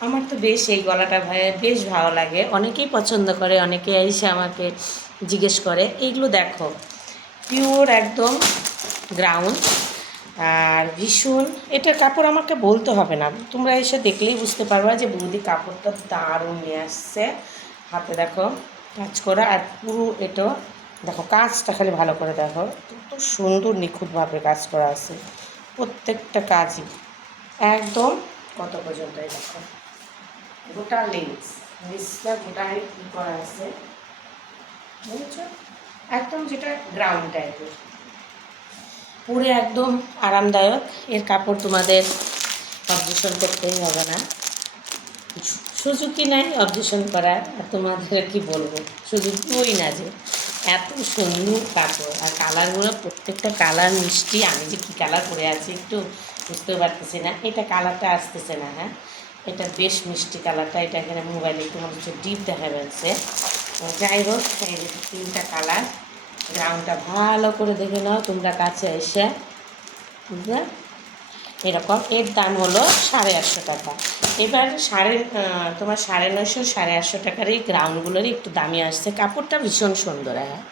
আমার তো বেশ এই গলাটা ভাই- বেশ ভালো লাগে। অনেকেই পছন্দ করে, অনেকে এসে আমাকে জিজ্ঞেস করে। এইগুলো দেখো পিওর একদম গ্রাউন্ড আর ভীষণ। এটার কাপড় আমাকে বলতে হবে না। তোমরা এসে দেখলেই বুঝতে পারবা যে বৌদি কাপড়টা দারুণ নিয়ে আসছে। হাতে দেখো, কাজ করা আর পুরো এটা দেখো, কাজটা খালি ভালো করে দেখো। কত সুন্দর নিখুঁতভাবে কাজ করা আছে। প্রত্যেকটা কাজই একদম কত পর্যন্তই দেখো। গোটা লেন্স লেন্সটা গোটা ই করা আছে? বুঝেছ? একদম যেটা গ্রাউন্ড টাইপের পুরো একদম আরামদায়ক। এর কাপড় তোমাদের অবজেশন করতেই হবে না। সুযোগই নাই অবজেশন করার। আর তোমাদের কি বলব? সুযোগই না যে, এত সুন্দর কাপড়। আর কালারগুলো প্রত্যেকটা কালার মিষ্টি। আমি যে কী কালার পরে আছি একটু বুঝতে পারতেছি না। এটা কালারটা আসতেছে না হ্যাঁ? এটা বেশ মিষ্টি কালারটা, এটা এখানে মোবাইলে তোমার হচ্ছে ডিপ দেখা যাচ্ছে। যাই হোক, এই যে তিনটা কালার, গ্রাউন্ডটা ভালো করে দেখে নাও তোমরা কাছে এসে। বুঝলে? এরকম, এর দাম হলো সাড়ে আটশো টাকা। এবার সাড়ে তোমার সাড়ে নশো সাড়ে আটশো টাকার এই গ্রাউন্ডগুলোরই একটু দামি আসছে। কাপড়টা ভীষণ সুন্দর হ্যাঁ।